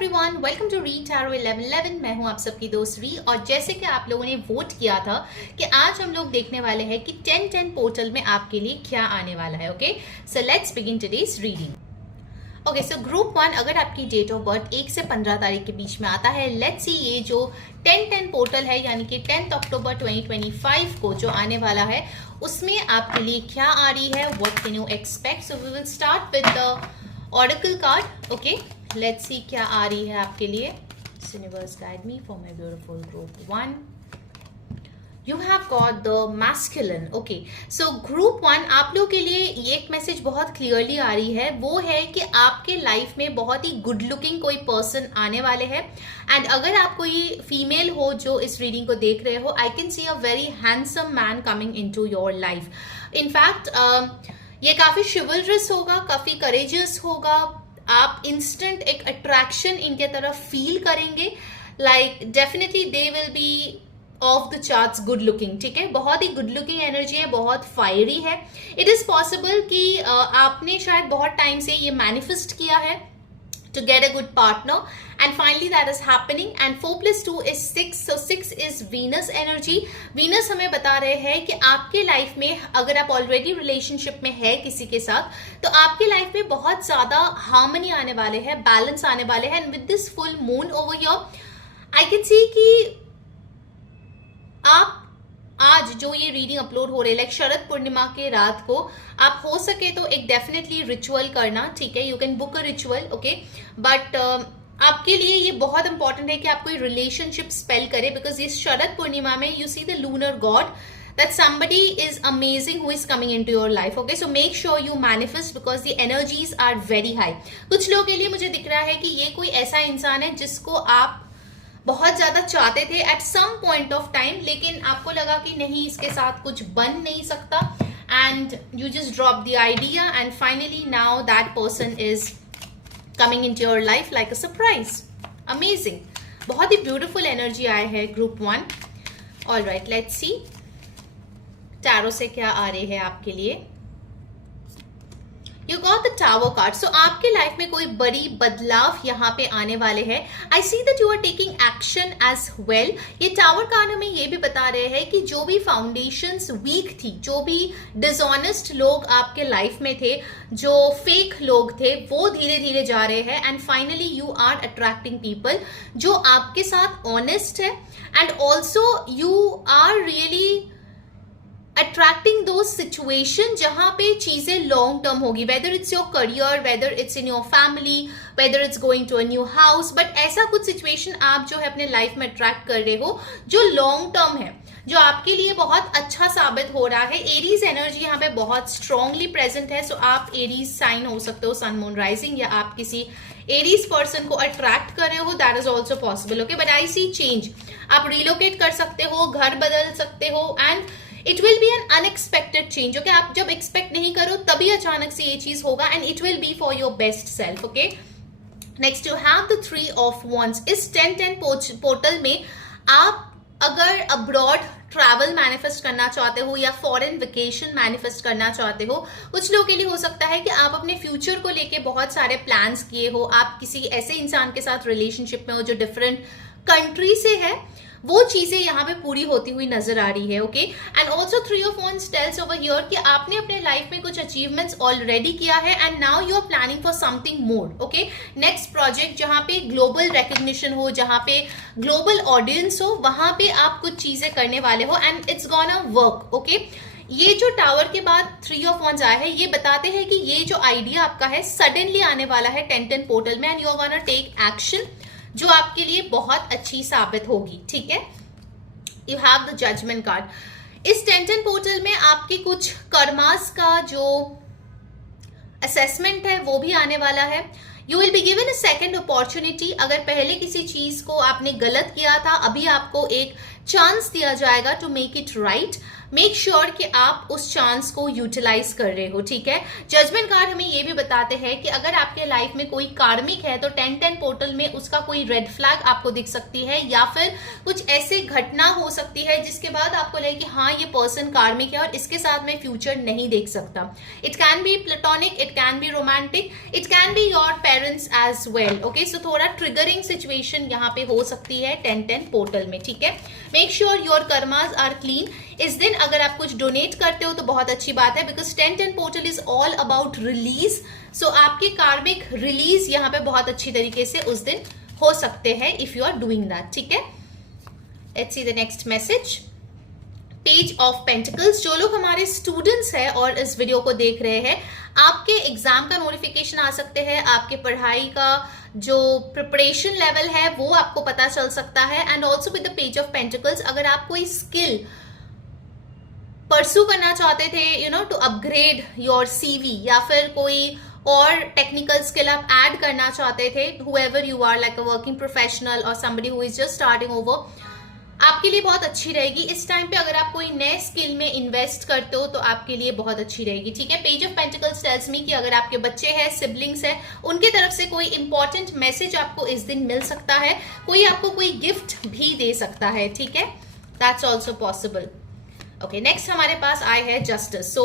Everyone, welcome to read tarot 1111। मैं हूं आप सबकी दोस्त री। और जैसे कि आप लोगों ने वोट किया था कि आज हम लोग देखने वाले हैं कि 10-10 पोर्टल में आपके लिए क्या आने वाला है। Okay, so let's begin today's reading. Okay, so group 1, अगर आपकी डेट ऑफ बर्थ 1 से 15 तारीख के बीच में आता है, लेट्स सी ये जो 10-10 पोर्टल है यानी कि 10 अक्टूबर 2025 को जो आने वाला है उसमें आपके लिए क्या आ रही है, what can you expect. So we will start with the oracle card. Okay, let's see क्या आ रही है आपके लिए। Universe guide me for my beautiful group 1। You have got the masculine. Okay, so group 1 आप लोगों के लिए ये एक मैसेज बहुत क्लियरली आ रही है, वो है कि आपके लाइफ में बहुत ही गुड लुकिंग कोई पर्सन आने वाले हैं। एंड अगर आप कोई फीमेल हो जो इस रीडिंग को देख रहे हो, आई can C a very handsome man coming into your life. In fact ये काफी शिवलरस होगा, काफी करेजियस होगा। आप इंस्टेंट एक अट्रैक्शन इनके तरफ फील करेंगे। Like definitely they will be of the charts good looking. ठीक है, बहुत ही गुड लुकिंग एनर्जी है, बहुत फायरी है। इट इज पॉसिबल कि आपने शायद बहुत टाइम से ये मैनिफेस्ट किया है to get a good partner, and finally that is happening. And 4 + 2 is 6, so 6 is Venus energy. Venus हमें बता रहे हैं कि आपके लाइफ में अगर आप ऑलरेडी रिलेशनशिप में है किसी के साथ, तो आपके लाइफ में बहुत ज्यादा हार्मनी आने वाले हैं, बैलेंस आने वाले हैं। And with this full moon over here I can see कि आप आज जो ये रीडिंग अपलोड हो रही है, लाइक शरद पूर्णिमा के रात को, आप हो सके तो एक डेफिनेटली रिचुअल करना। ठीक है, you can book a ritual. Okay, but आपके लिए ये बहुत इंपॉर्टेंट है कि आप कोई रिलेशनशिप स्पेल करें, बिकॉज इस शरद पूर्णिमा में you see the lunar God that somebody is amazing who is coming into your life. Okay, so make sure you manifest because the energies are very high. कुछ लोगों के लिए मुझे दिख रहा है कि ये कोई ऐसा इंसान है जिसको आप बहुत ज्यादा चाहते थे at some point of time, लेकिन आपको लगा कि नहीं, इसके साथ कुछ बन नहीं सकता, and you just drop the idea, and finally now that person is coming into your life like a surprise. Amazing, बहुत ही ब्यूटीफुल एनर्जी आए है group 1। All right, let's see tarot से क्या आ रहे हैं आपके लिए। You got the Tower card. So आपके लाइफ में कोई बड़ी बदलाव यहाँ पे आने वाले हैं। I see that you are taking action as well. ये टावर कार्ड हमें ये भी बता रहे हैं कि जो भी फाउंडेशंस वीक थी, जो भी डिसऑनेस्ट लोग आपके लाइफ में थे, जो फेक लोग थे, वो धीरे धीरे जा रहे हैं। And finally you are attracting people जो आपके साथ ऑनेस्ट है, and also you are really attracting those situation जहां पे चीजें लॉन्ग टर्म होगी, whether it's your career, whether it's in your family, whether it's going to a new house, but ऐसा कुछ situation आप जो है अपने लाइफ में अट्रैक्ट कर रहे हो जो लॉन्ग टर्म है, जो आपके लिए बहुत अच्छा साबित हो रहा है। एरीज एनर्जी यहाँ पे बहुत स्ट्रांगली प्रेजेंट है। सो आप एरीज साइन हो सकते हो, सन मून राइजिंग, या आप किसी एरीज पर्सन को अट्रैक्ट कर रहे हो, that is also possible. Okay, but I see change. आप रिलोकेट कर सकते हो, घर बदल सकते हो, and it will be an unexpected change. Okay, आप जब एक्सपेक्ट नहीं करो तभी अचानक से ये चीज होगा, and it will B for your best self. Okay, next you have the 3 of Wands। इस 10-10 पोर्टल में आप अगर अब्रॉड ट्रैवल मैनिफेस्ट करना चाहते हो या फॉरेन वेकेशन मैनिफेस्ट करना चाहते हो, कुछ लोगों के लिए हो सकता है कि आप अपने फ्यूचर को लेके बहुत सारे प्लान्स किए हो, आप किसी ऐसे इंसान के साथ रिलेशनशिप में हो जो डिफरेंट कंट्री से है, वो चीजें यहाँ पे पूरी होती हुई नजर आ रही है। Okay, and also 3 of Wands tells over here कि आपने अपने लाइफ में कुछ अचीवमेंट्स ऑलरेडी किया है, and now you are planning for something more. Okay, next project जहाँ पे ग्लोबल रिकग्निशन हो, जहाँ पे ग्लोबल ऑडियंस हो, वहां पे आप कुछ चीजें करने वाले हो, and it's gonna work. Okay, ये जो टावर के बाद 3 of Wands आया है, ये बताते हैं कि ये जो आइडिया आपका है सडनली आने वाला है 10-10 पोर्टल में, and you are gonna take action जो आपके लिए बहुत अच्छी साबित होगी। ठीक है, you have the judgement card. इस 10-10 पोर्टल में आपके कुछ कर्मास का जो असेसमेंट है वो भी आने वाला है। You will be given a second opportunity. अगर पहले किसी चीज को आपने गलत किया था, अभी आपको एक चांस दिया जाएगा to make it right. Make sure कि आप उस चांस को यूटिलाइज कर रहे हो, ठीक है। जजमेंट कार्ड हमें ये भी बताते हैं कि अगर आपके लाइफ में कोई कार्मिक है तो 10-10 पोर्टल में उसका कोई रेड फ्लैग आपको दिख सकती है, या फिर कुछ ऐसे घटना हो सकती है जिसके बाद आपको लगे कि हाँ ये पर्सन कार्मिक है और इसके साथ मैं फ्यूचर नहीं देख सकता। It can be platonic, it can be romantic, it can be your parents as well. Okay, so थोड़ा ट्रिगरिंग सिचुएशन यहाँ पे हो सकती है 10-10 पोर्टल में, ठीक है। Make sure your karmas are clean. इस दिन अगर आप कुछ डोनेट करते हो तो बहुत अच्छी बात है, because 10-10 portal is all about release. So आपके कार्मिक रिलीज यहाँ पे बहुत अच्छी तरीके से उस दिन हो सकते हैं if you are doing that, ठीक है। Let's see the next message. Page of pentacles. जो लोग हमारे स्टूडेंट्स हैं और इस वीडियो को देख रहे हैं, आपके एग्जाम का नोटिफिकेशन आ सकते हैं, आपके पढ़ाई का जो प्रिपरेशन लेवल है वो आपको पता चल सकता है। And also with the page of pentacles, अगर आप कोई स्किल परसू करना चाहते थे, you know, to upgrade your CV, या फिर कोई और टेक्निकल स्किल आप ऐड करना चाहते थे, whoever you are, like a working professional or somebody who is just starting over, आपके लिए बहुत अच्छी रहेगी। इस टाइम पे अगर आप कोई नए स्किल में इन्वेस्ट करते हो तो आपके लिए बहुत अच्छी रहेगी, ठीक है। Page of pentacles tales me कि अगर आपके बच्चे हैं, सिबलिंग्स हैं, उनके तरफ से कोई इंपॉर्टेंट मैसेज आपको इस दिन मिल सकता है, कोई आपको कोई गिफ्ट भी दे सकता है, ठीक है। That's also possible. Okay, next हमारे पास आए है जस्टिस। सो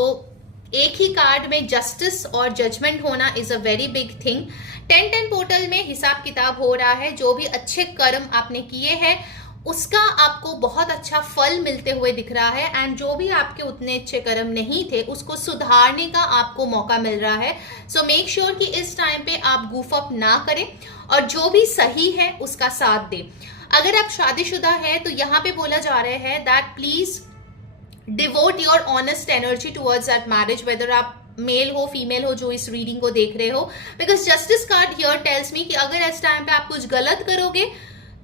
एक ही कार्ड में जस्टिस और जजमेंट होना is a very big thing. 10-10 portal में हिसाब किताब हो रहा है, जो भी अच्छे कर्म आपने किए हैं उसका आपको बहुत अच्छा फल मिलते हुए दिख रहा है, एंड जो भी आपके उतने अच्छे कर्म नहीं थे उसको सुधारने का आपको मौका मिल रहा है। सो मेक श्योर कि इस टाइम पे आप गूफ अप ना करें और जो भी सही है उसका साथ दें। अगर आप शादीशुदा हैं तो यहाँ पे बोला जा रहा है that please devote your honest energy towards that marriage, whether आप मेल हो फीमेल हो जो इस रीडिंग को देख रहे हो, because justice card here tells me कि अगर इस टाइम पे आप कुछ गलत करोगे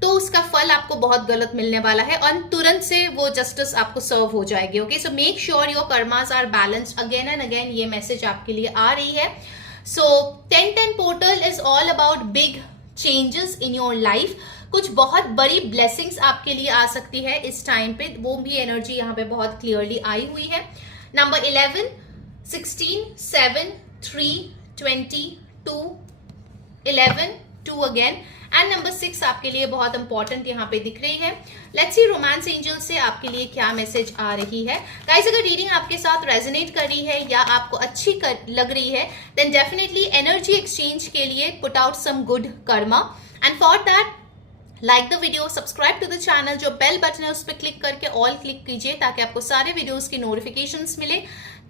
तो उसका फल आपको बहुत गलत मिलने वाला है और तुरंत से वो जस्टिस आपको सर्व हो जाएगी। Okay, so make sure your karmas are balanced. Again and again ये मैसेज आपके लिए आ रही है। So 10-10 portal is all about big changes in your life. कुछ बहुत बड़ी ब्लेसिंग्स आपके लिए आ सकती है इस टाइम पे, वो भी एनर्जी यहाँ पे बहुत क्लियरली आई हुई है। नंबर 11, 16, 7, 3, 20, 2, 11, 2 अगेन, एंड नंबर 6 आपके लिए बहुत इंपॉर्टेंट यहाँ पे दिख रही है। लेट्स सी रोमांस एंजल से आपके लिए क्या मैसेज आ रही है। गाइस, अगर रीडिंग आपके साथ रेजोनेट कर रही है या आपको अच्छी लग रही है, देन डेफिनेटली एनर्जी एक्सचेंज के लिए put out some good karma, and for that like the video, subscribe to the channel, जो बेल बटन है उस पर क्लिक करके ऑल क्लिक कीजिए ताकि आपको सारे वीडियोस की नोटिफिकेशंस मिले।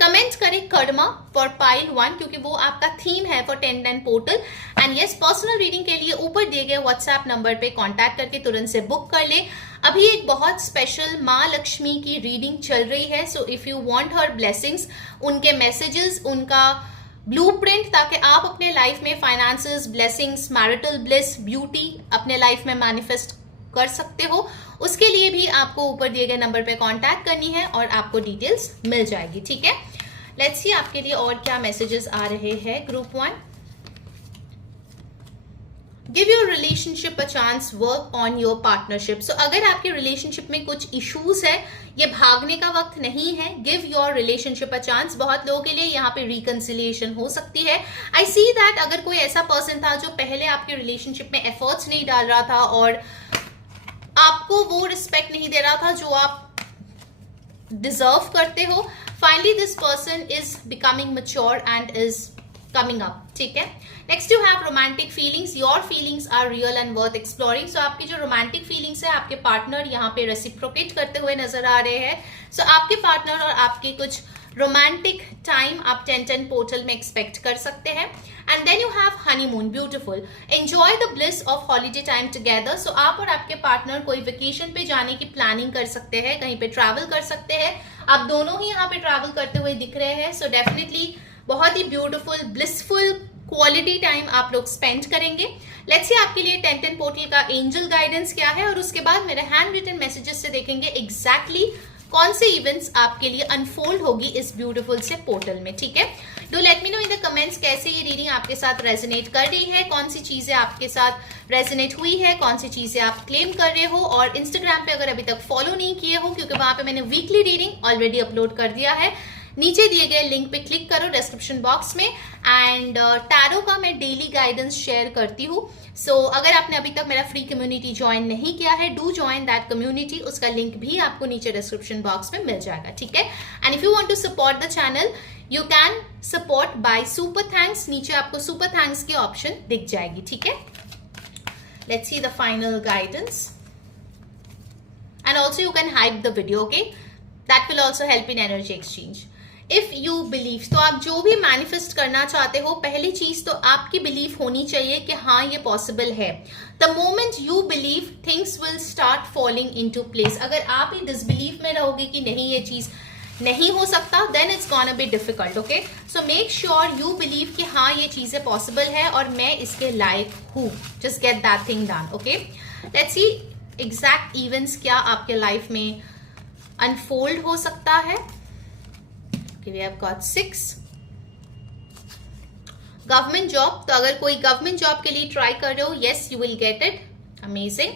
कमेंट करें कर्मा फॉर पाइल 1 क्योंकि वो आपका थीम है for 10-10 portal. And yes, personal reading के लिए ऊपर दिए गए व्हाट्सएप नंबर पे कांटेक्ट करके तुरंत से बुक कर ले। अभी एक बहुत स्पेशल माँ लक्ष्मी की रीडिंग चल रही है, so if you want her blessings, उनके मैसेजेस, उनका ब्लूप्रिंट, ताकि आप अपने लाइफ में finances, blessings, marital bliss, beauty अपने लाइफ में मैनिफेस्ट कर सकते हो, उसके लिए भी आपको ऊपर दिए गए नंबर पे कांटेक्ट करनी है और आपको डिटेल्स मिल जाएगी, ठीक है। लेट्स सी आपके लिए और क्या मैसेजेस आ रहे हैं। Group 1, give your relationship a chance, work on your partnership. So अगर आपके रिलेशनशिप में कुछ इश्यूज है, ये भागने का वक्त नहीं है, give your relationship a chance. बहुत लोगों के लिए यहाँ पे रिकंसिलिएशन हो सकती है। आई सी दैट अगर कोई ऐसा पर्सन था जो पहले आपके रिलेशनशिप में एफर्ट्स नहीं डाल रहा था और आपको वो रिस्पेक्ट नहीं दे रहा था जो आप डिजर्व करते हो, finally this person is becoming mature and is coming up, ठीक है। Next you have romantic feelings, your feelings are real and worth exploring. So आपकी जो रोमांटिक फीलिंग्स है, आपके पार्टनर यहाँ पे रेसिप्रोकेट करते हुए नजर आ रहे हैं। सो आपके पार्टनर और आपके कुछ रोमांटिक टाइम आप 10-10 पोर्टल में एक्सपेक्ट कर सकते हैं। And then you have honeymoon, beautiful, enjoy the bliss of holiday time together. So आप और आपके पार्टनर कोई वेकेशन पे जाने की प्लानिंग कर सकते हैं, कहीं पे ट्रैवल कर सकते हैं। आप दोनों ही यहाँ पे ट्रैवल करते हुए दिख रहे हैं। सो डेफिनेटली बहुत ही ब्यूटीफुल, ब्लिसफुल क्वालिटी टाइम आप लोग स्पेंड करेंगे। लेट्स सी आपके लिए 10-10 पोर्टल का एंजल गाइडेंस क्या है और उसके बाद मेरे हैंड रिटन मैसेजेस से देखेंगे एग्जैक्टली कौन से इवेंट्स आपके लिए अनफोल्ड होगी इस ब्यूटीफुल से पोर्टल में, ठीक है। Do let me know in the comments कैसे ये रीडिंग आपके साथ रेजोनेट कर रही है, कौन सी चीजें आपके साथ रेजोनेट हुई है, कौन सी चीजें आप क्लेम कर रहे हो। और इंस्टाग्राम पे अगर अभी तक फॉलो नहीं किए हो, क्योंकि वहां पे मैंने वीकली रीडिंग ऑलरेडी अपलोड कर दिया है, नीचे दिए गए लिंक पे क्लिक करो डिस्क्रिप्शन बॉक्स में। एंड टैरो का मैं डेली गाइडेंस शेयर करती हूँ। सो अगर आपने अभी तक मेरा फ्री कम्युनिटी ज्वाइन नहीं किया है, डू ज्वाइन दैट कम्युनिटी, उसका लिंक भी आपको नीचे डिस्क्रिप्शन बॉक्स में मिल जाएगा, ठीक है। And if you want to support the channel you can support by super thanks, नीचे आपको सुपर थैंक्स की ऑप्शन दिख जाएगी, ठीक है। Let's see the final guidance and also you can hype the video, okay, that will also help in energy exchange. If you believe, तो आप जो भी मैनिफेस्ट करना चाहते हो, पहली चीज तो आपकी बिलीफ होनी चाहिए कि हाँ ये पॉसिबल है। The moment you believe things will start falling into place. अगर आप ही डिसबिलीफ में रहोगे कि नहीं ये चीज नहीं हो सकता, then it's gonna be difficult, okay. So make sure you believe कि हाँ ये चीजें पॉसिबल है और मैं इसके लायक हूँ। Just get that thing done, okay. Let's C exact events क्या आपके लाइफ में अनफोल्ड हो सकता है। Okay, we have got 6. Government job, तो अगर कोई गवर्नमेंट जॉब के लिए ट्राई कर रहे हो, yes you will get it, amazing.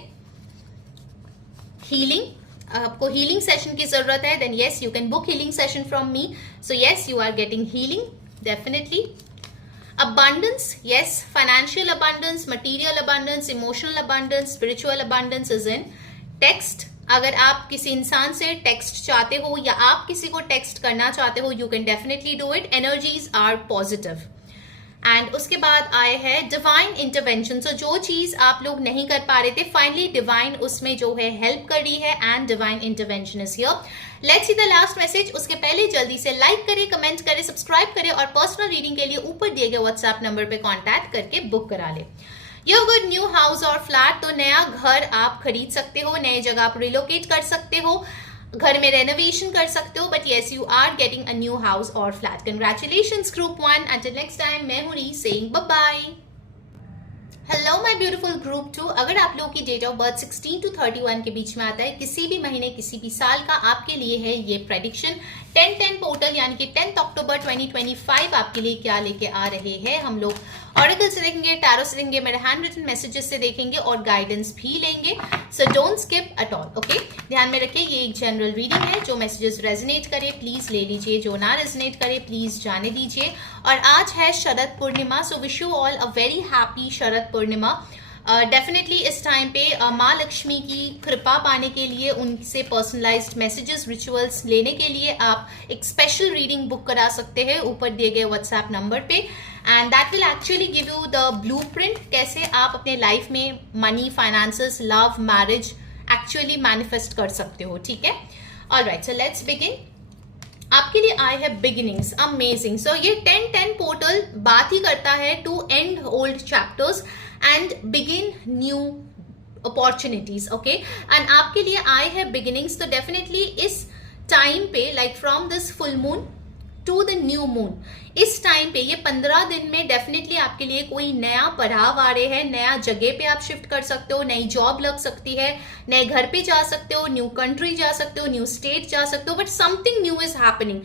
Healing, आपको हीलिंग सेशन की जरूरत है, then yes you can book healing session from me, so yes you are getting healing definitely. Abundance, yes, financial abundance, material abundance, emotional abundance, spiritual abundance is in. Text, अगर आप किसी इंसान से text चाहते हो या आप किसी को टेक्स्ट करना चाहते हो, you can definitely do it, energies are positive. And उसके बाद आए हैं डिवाइन इंटरवेंशन। सो जो चीज आप लोग नहीं कर पा रहे थे, फाइनली डिवाइन उसमें जो है हेल्प कर रही है and divine intervention is here. Let's see the last message. उसके पहले जल्दी से लाइक करें, कमेंट करें, सब्सक्राइब करें और पर्सनल रीडिंग के लिए ऊपर दिए गए व्हाट्सएप नंबर पे कॉन्टैक्ट करके बुक करा ले। यू गुड न्यू हाउस और फ्लैट, तो नया घर आप खरीद सकते हो, नए जगह आप रिलोकेट कर सकते हो, घर में रेनोवेशन कर सकते हो, but yes you are getting a new house और flat. Congratulations group 1। Until next time, मैं हूं री saying bye bye. Hello my beautiful group 2। अगर आप लोगों की डेट ऑफ बर्थ 16 to 31 के बीच में आता है, किसी भी महीने किसी भी साल का, आपके लिए है ये प्रेडिक्शन। 10-10 पोर्टल यानी कि 10 अक्टूबर 2025 आपके लिए क्या लेके आ रहे हैं। हम लोग ऑरेकल से देखेंगे, टैरो से देखेंगे, मेरे हैंड रिटन मैसेजेस से देखेंगे और गाइडेंस भी लेंगे। So don't skip at all, okay. ध्यान में रखिए ये एक जनरल रीडिंग है, जो मैसेजेस रेजोनेट करे प्लीज ले लीजिए, जो ना रेजोनेट करे प्लीज जाने दीजिए। और आज है Sharad Purnima, so wish you all a very happy Sharad Purnima. Definitely इस टाइम पे माँ लक्ष्मी की कृपा पाने के लिए, उनसे पर्सनलाइज्ड मैसेजेस, रिचुअल्स लेने के लिए आप एक स्पेशल रीडिंग बुक करा सकते हैं ऊपर दिए गए व्हाट्सएप नंबर पे। And that will actually give you the blueprint, कैसे आप अपने लाइफ में money, finances, love, marriage actually manifest कर सकते हो, ठीक है। Alright, so let's begin. आपके लिए आए हैं बिगिनिंग्स, अमेजिंग। सो ये 10-10 पोर्टल बात ही करता है to end old chapters and begin new opportunities, okay. And आपके लिए आए हैं बिगिनिंग्स, तो डेफिनेटली इस टाइम पे, like from this full moon to the new moon, इस टाइम पे ये 15 दिन में डेफिनेटली आपके लिए कोई नया पड़ाव आ रहे हैं, नया जगह पे आप शिफ्ट कर सकते हो, नई जॉब लग सकती है, नए घर पे जा सकते हो, न्यू कंट्री जा सकते हो, न्यू स्टेट जा सकते हो, but something new is happening.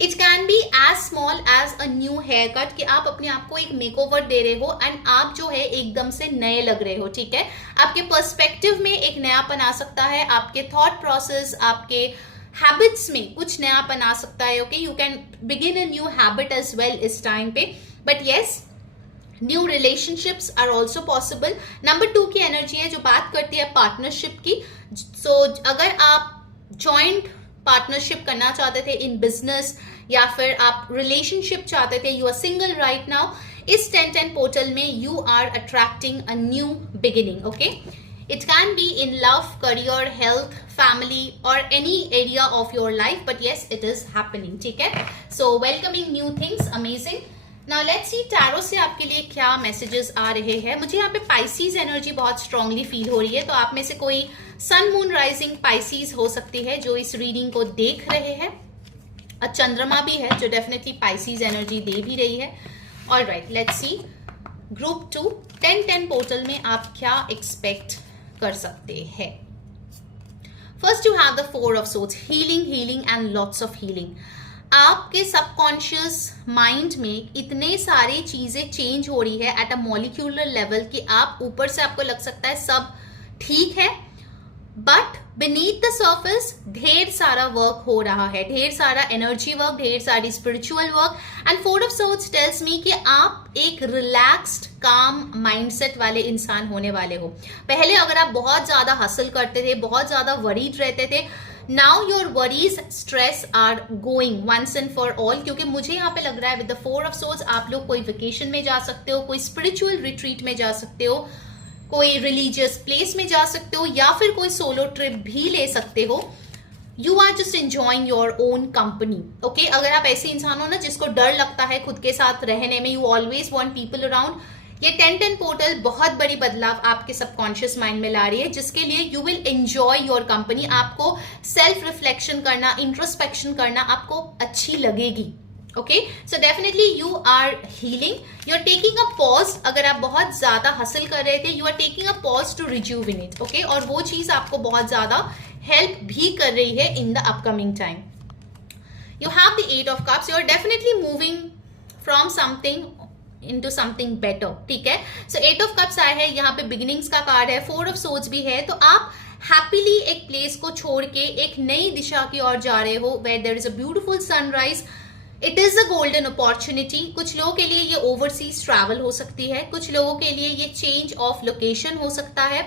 It can be as small as a new hair cut, कि आप अपने आप को एक मेकओवर दे रहे हो एंड आप जो है एकदम से नए लग रहे हो, ठीक है। आपके पर्सपेक्टिव में एक नयापन आ सकता है, आपके थॉट प्रोसेस, आपके हैबिट्स में कुछ नयापन आ सकता है, okay. You can begin a new habit as well इस टाइम पे, but yes new relationships are also possible. Number 2 की एनर्जी है जो बात करती है पार्टनरशिप की। सो अगर आप जॉइंट पार्टनरशिप करना चाहते थे इन बिजनेस, या फिर आप रिलेशनशिप चाहते थे, you are single right now, इस 10-10 पोर्टल में you are attracting a new beginning, okay. It can be in love, career, health, family or any area of your life, but yes, it is happening, ठीक है। So welcoming new things, amazing. Now let's see tarot से आपके लिए क्या messages आ रहे हैं। मुझे यहाँ पे Pisces एनर्जी बहुत strongly फील हो रही है, तो आप में से कोई सन मून राइजिंग Pisces हो सकती है जो इस रीडिंग को देख रहे हैं। चंद्रमा भी है जो डेफिनेटली Pisces एनर्जी दे भी रही है। Alright, let's see group 2 10-10 portal में आप क्या एक्सपेक्ट कर सकते हैं। First you have the four of swords, healing, healing and lots of healing. आपके सबकॉन्शियस माइंड में इतने सारी चीजें चेंज हो रही है एट अ मॉलिक्यूलर लेवल कि आप ऊपर से आपको लग सकता है सब ठीक है, बट बीनीथ द सर्फेस ढेर सारा वर्क हो रहा है, ढेर सारा एनर्जी वर्क, ढेर सारी spiritual work. And four of swords tales me कि आप एक रिलैक्स्ड काम माइंडसेट वाले इंसान होने वाले हो। पहले अगर आप बहुत ज्यादा हसल करते थे, बहुत ज्यादा वरीड रहते थे, now your worries stress are going once and for all. क्योंकि मुझे यहाँ पे लग रहा है with the four of swords आप लोग कोई वेकेशन में जा सकते हो, कोई स्पिरिचुअल रिट्रीट में जा सकते हो, कोई रिलीजियस प्लेस में जा सकते हो, या फिर कोई सोलो ट्रिप भी ले सकते हो। You are just enjoying your own company. Okay, अगर आप ऐसे इंसान हो ना जिसको डर लगता है खुद के साथ रहने में, you always want people around, ये 10-10 पोर्टल बहुत बड़ी बदलाव आपके सबकॉन्शियस माइंड में ला रही है, जिसके लिए you will enjoy your company. आपको सेल्फ रिफ्लेक्शन करना, इंट्रोस्पेक्शन करना आपको अच्छी लगेगी। Okay, so definitely you are healing, you are taking a pause. अगर आप बहुत ज्यादा हासिल कर रहे थे, you are taking a pause to rejuvenate. Okay, और वो चीज आपको बहुत ज्यादा हेल्प भी कर रही है in the upcoming time. You have the 8 of cups, you are definitely moving from something into something better। ठीक है, सो 8 ऑफ कप्स आए हैं, यहाँ पे बिगिनिंग्स का कार्ड है, 4 ऑफ सोर्ड्स भी है। तो आप हैप्पीली एक प्लेस को छोड़ के एक नई दिशा की ओर जा रहे हो, where there is a beautiful sunrise. It is a golden opportunity. कुछ लोगों के लिए ये ओवरसीज ट्रैवल हो सकती है, कुछ लोगों के लिए ये चेंज ऑफ लोकेशन हो सकता है,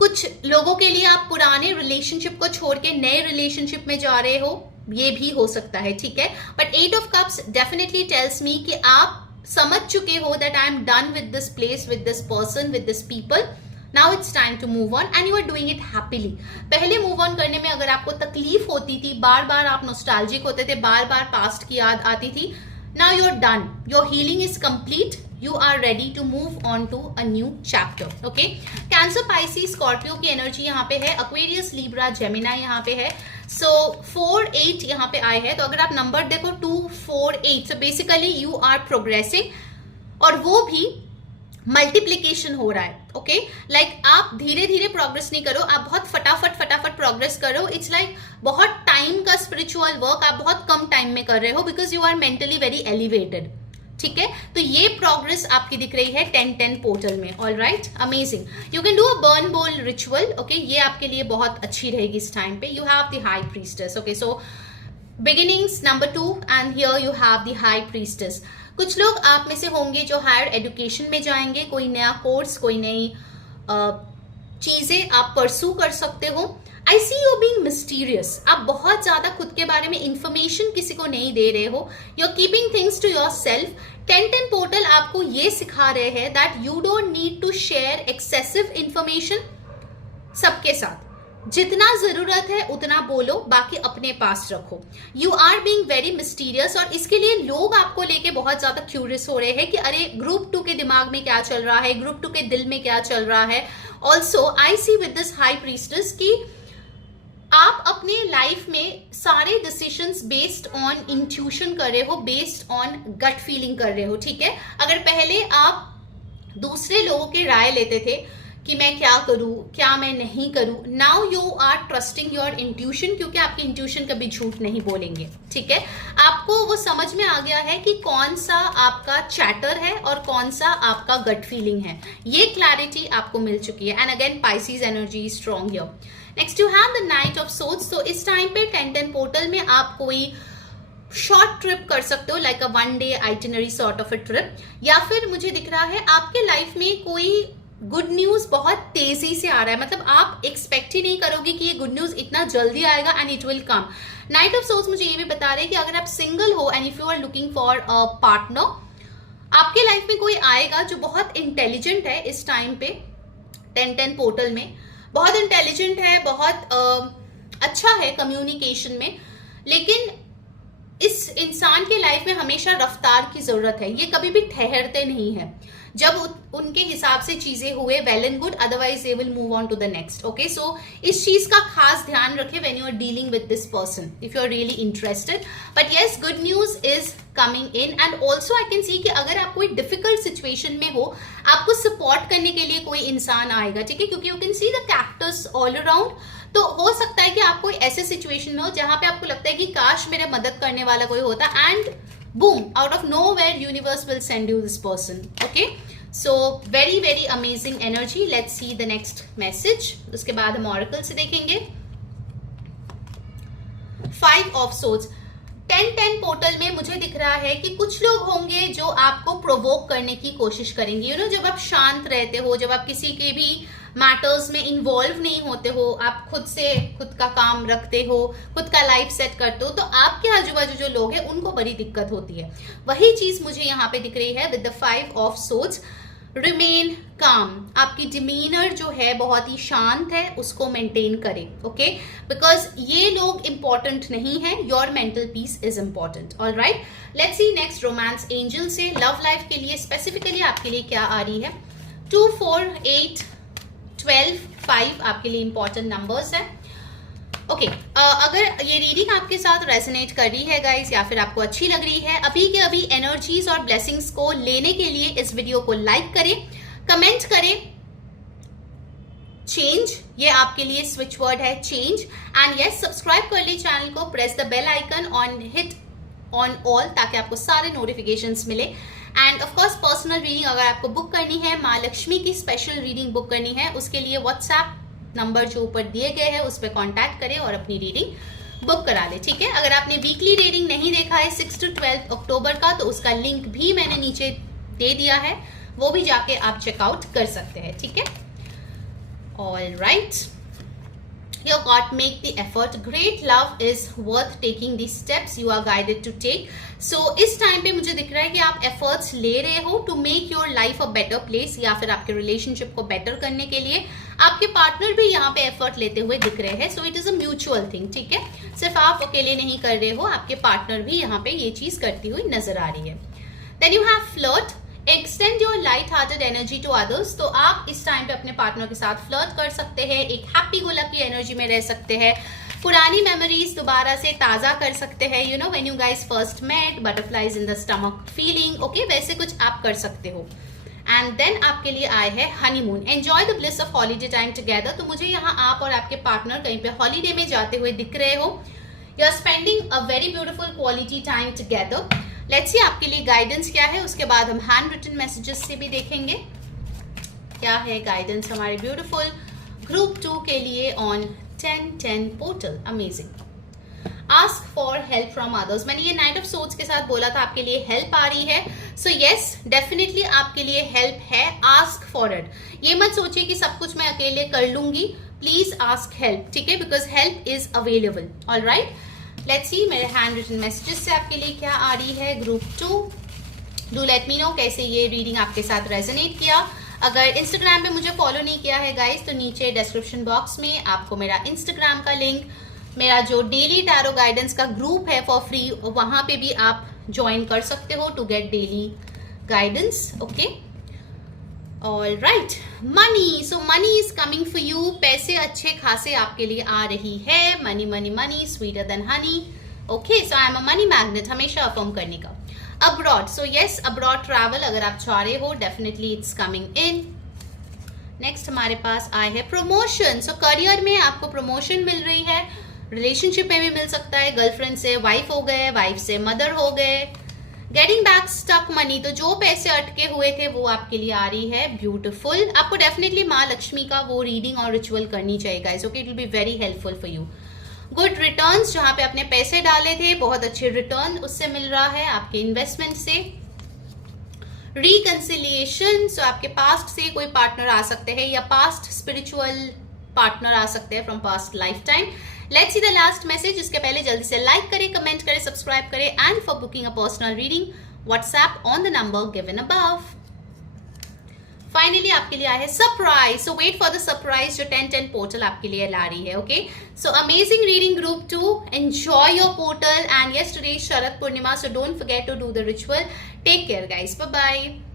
कुछ लोगों के लिए आप पुराने रिलेशनशिप को छोड़ के नए रिलेशनशिप में जा रहे हो, ये भी हो सकता है। ठीक है, but 8 of cups definitely tells me कि आप समझ चुके हो that I am done with this place, with this person, with this people, now it's time to move on and you are doing it happily. पहले move on करने में अगर आपको तकलीफ होती थी, बार बार आप नॉस्टैल्जिक होते थे, बार बार पास्ट की याद आती थी, now you are done, your healing is complete, you are ready to move on to a new chapter। okay, cancer, Pisces, Scorpio की एनर्जी यहाँ पे है, एक्वेरियस, लीब्रा, जेमिना यहाँ पे है। सो 4-8 यहाँ पे आए हैं, तो अगर आप नंबर देखो 2-4-8, so basically you are progressing, और वो भी मल्टीप्लीकेशन हो रहा है। ओके, लाइक आप धीरे धीरे प्रोग्रेस नहीं करो, आप बहुत फटाफट प्रोग्रेस करो। इट्स लाइक बहुत टाइम का स्पिरिचुअल वर्क आप बहुत कम टाइम में कर रहे हो, because you are mentally very elevated. ठीक है, तो ये प्रोग्रेस आपकी दिख रही है 10-10 पोर्टल में। All right, amazing. You can do a burn बोल रिचुअल। ओके, ये आपके लिए बहुत अच्छी रहेगी इस टाइम पे। You have the high priestess. Okay, so beginnings number 2 and here you have the high priestess. कुछ लोग आप में से होंगे जो हायर एजुकेशन में जाएंगे, कोई नया कोर्स, कोई नई चीजें आप परसू कर सकते हो। आई सी यू बीइंग मिस्टीरियस, आप बहुत ज्यादा खुद के बारे में इंफॉर्मेशन किसी को नहीं दे रहे हो, you are keeping things to yourself. 10-10 portal आपको ये सिखा रहे हैं that you don't need to share excessive information सबके साथ। जितना जरूरत है उतना बोलो, बाकी अपने पास रखो। You are being very mysterious, और इसके लिए लोग आपको लेके बहुत ज्यादा क्यूरियस हो रहे हैं कि अरे ग्रुप 2 के दिमाग में क्या चल रहा है, ग्रुप 2 के दिल में क्या चल रहा है। Also I see with this high priestess की आप अपने लाइफ में सारे डिसीजंस बेस्ड ऑन इंट्यूशन कर रहे हो, बेस्ड ऑन गट फीलिंग कर रहे हो। ठीक है, अगर पहले आप दूसरे लोगों की राय लेते थे कि मैं क्या करूं, क्या मैं नहीं करूं, now you are trusting your intuition, क्योंकि आपकी इंट्यूशन कभी झूठ नहीं बोलेंगे। ठीक है, आपको वो समझ में आ गया है कि कौन सा आपका चैटर है और कौन सा आपका गट फीलिंग है, ये क्लैरिटी आपको मिल चुकी है। And again Pisces energy is strong here. Next you have the night of swords. तो इस टाइम पे 10-10 पोर्टल में आप कोई शॉर्ट ट्रिप कर सकते हो, like a 1 day itinerary sort of a trip, या फिर मुझे दिख रहा है आपके लाइफ में कोई गुड न्यूज बहुत तेजी से आ रहा है, मतलब आप एक्सपेक्ट ही नहीं करोगे कि ये गुड न्यूज इतना जल्दी आएगा and it will come. Night of swords मुझे ये भी बता रहे हैं कि अगर आप सिंगल हो and if you are looking for a partner, आपके लाइफ में कोई आएगा जो बहुत इंटेलिजेंट है इस टाइम पे 10-10 पोर्टल में, बहुत इंटेलिजेंट है, बहुत अच्छा है कम्युनिकेशन में, लेकिन इस इंसान के लाइफ में हमेशा रफ्तार की जरूरत है, ये कभी भी ठहरते नहीं है। जब उनके हिसाब से चीजें हुए well and good, otherwise they will move on to the next. Okay, so इस चीज का खास ध्यान रखें when you are dealing with this person, if you are really interested. But yes, good news is coming in. And also I can see कि अगर आप कोई डिफिकल्ट सिचुएशन में हो, आपको सपोर्ट करने के लिए कोई इंसान आएगा। ठीक है, क्योंकि you can see the cactus all around, तो हो सकता है कि आप कोई ऐसे सिचुएशन में हो जहां पे आपको लगता है कि काश मेरे मदद करने वाला कोई होता, and boom, out of nowhere universe will send you this person. Okay, so very very amazing energy. Let's see the next message. उसके बाद हम oracle से देखेंगे. 5 of swords. 10-10 पोर्टल में मुझे दिख रहा है कि कुछ लोग होंगे जो आपको प्रोवोक करने की कोशिश करेंगे. यू नो, जब आप शांत रहते हो, जब आप किसी के भी मैटर्स में इन्वॉल्व नहीं होते हो, आप खुद से खुद का काम रखते हो, खुद का लाइफ सेट करते हो, तो आपके आजू बाजू जो लोग हैं उनको बड़ी दिक्कत होती है. वही चीज मुझे यहाँ पे दिख रही है with the 5 of swords. Remain काम. आपकी डिमीनर जो है बहुत ही शांत है, उसको मेंटेन करें. ओके, बिकॉज ये लोग इंपॉर्टेंट नहीं है, your mental peace is important. All right, let's see next romance angel से लव लाइफ के लिए स्पेसिफिकली आपके लिए क्या आ रही है. 2, 4, 8, 12, 5 आपके लिए इंपॉर्टेंट नंबर्स है. ओके, अगर ये रीडिंग आपके साथ रेजोनेट कर रही है गाइस, या फिर आपको अच्छी लग रही है, अभी के अभी एनर्जीज और ब्लेसिंग्स को लेने के लिए इस वीडियो को लाइक करें, कमेंट करें चेंज, ये आपके लिए स्विच वर्ड है चेंज. एंड यस, सब्सक्राइब कर ली चैनल को, press the bell icon on hit on all, ताकि आपको सारे नोटिफिकेशंस मिले. And of course personal reading अगर आपको बुक करनी है, माँ लक्ष्मी की स्पेशल रीडिंग बुक करनी है, उसके लिए व्हाट्सएप नंबर जो ऊपर दिए गए हैं उस पर कॉन्टैक्ट करें और अपनी रीडिंग बुक करा ले. ठीक है, अगर आपने वीकली रीडिंग नहीं देखा है 6 to 12 अक्टूबर का, तो उसका लिंक भी मैंने नीचे दे दिया है, वो भी जाके आप चेकआउट कर सकते हैं. ठीक है, all right. Your God, make the effort. Great love is worth taking the steps you are guided to take. So इस टाइम पे मुझे दिख रहा है कि आप efforts ले रहे हो to make your life a better place, या फिर आपके relationship को better करने के लिए आपके पार्टनर भी यहाँ पे effort लेते हुए दिख रहे हैं. So it is a mutual thing. ठीक है, सिर्फ आप अकेले नहीं कर रहे हो, आपके पार्टनर भी यहाँ पे ये चीज करती हुई नजर आ रही है. Then you have flirt. Extend your light hearted energy to others. तो आप इस टाइम पे अपने पार्टनर के साथ फ्लर्ट कर सकते हैं, एक हैप्पी गो लकी एनर्जी में रह सकते हैं, पुरानी मेमोरीज दोबारा से ताजा कर सकते हैं. You know, when you guys first met, butterflies in the stomach feeling. Okay, वैसे कुछ आप कर सकते हो. एंड देन आपके लिए आए है honeymoon. Enjoy the bliss of holiday time together. तो मुझे यहाँ आप और आपके पार्टनर कहीं पे हॉलीडे में जाते हुए दिख रहे हो. You are spending a very beautiful quality time together. Let's see आपके लिए गाइडेंस क्या है. उसके बाद हम हैंड रिटन मैसेजेस से भी देखेंगे क्या है गाइडेंस हमारे ब्यूटीफुल ग्रुप 2 के लिए on 10-10 portal. Amazing. Ask for help from others. मैंने ये नाइट ऑफ सोर्ड्स के साथ बोला था आपके लिए हेल्प आ रही है. सो यस, डेफिनेटली आपके लिए हेल्प है. Ask for it. ये मत सोचिए कि सब कुछ मैं अकेले कर लूंगी. Please ask help. ठीक है, because help is available. All right, let's see मेरे हैंड रिटन मैसेजेस से आपके लिए क्या आ रही है. Group 2, do let me know कैसे ये रीडिंग आपके साथ रेजोनेट किया. अगर इंस्टाग्राम पे मुझे फॉलो नहीं किया है गाइस, तो नीचे डिस्क्रिप्शन बॉक्स में आपको मेरा इंस्टाग्राम का लिंक, मेरा जो डेली टैरो गाइडेंस का ग्रुप है फॉर फ्री, वहां पे भी आप ज्वाइन कर सकते हो to get daily guidance. Okay, all right. Money. So money is coming for you. पैसे अच्छे खासे आपके लिए आ रही है. Money money money sweeter than honey. Okay, so I am a money magnet, हमेशा अफर्म करने का. Abroad. So yes, abroad travel अगर आप चाह रहे हो, definitely it's coming in. Next हमारे पास आए है प्रमोशन. सो करियर में आपको प्रमोशन मिल रही है. रिलेशनशिप में भी मिल सकता है. गर्लफ्रेंड से वाइफ हो गए, वाइफ से मदर हो गए. Getting back stuck money. तो जो पैसे अटके हुए थे वो आपके लिए आ रही है. ब्यूटिफुल. आपको डेफिनेटली माँ लक्ष्मी का वो रीडिंग और रिचुअल करनी चाहिए guys. Okay, it will be very helpful for you. Good returns. जहां पे आपने पैसे डाले थे, बहुत अच्छे रिटर्न उससे मिल रहा है आपके इन्वेस्टमेंट से. रिकंसिलिएशन. सो आपके पास्ट से कोई पार्टनर आ सकते हैं, या पास्ट स्पिरिचुअल पार्टनर आ सकते हैं from past life time. Let's see the last message. इसके पहले जल्दी से लाइक करें, कमेंट करें, सब्सक्राइब करें. And for booking a personal reading, WhatsApp on the number given above. Finally आपके लिए आया है surprise. So wait for the surprise जो 10-10 पोर्टल आपके लिए ला रही है. Okay, so amazing reading group 2. Enjoy your portal. And yes, today Sharad Purnima, so don't forget to do the ritual. Take care guys. Bye bye.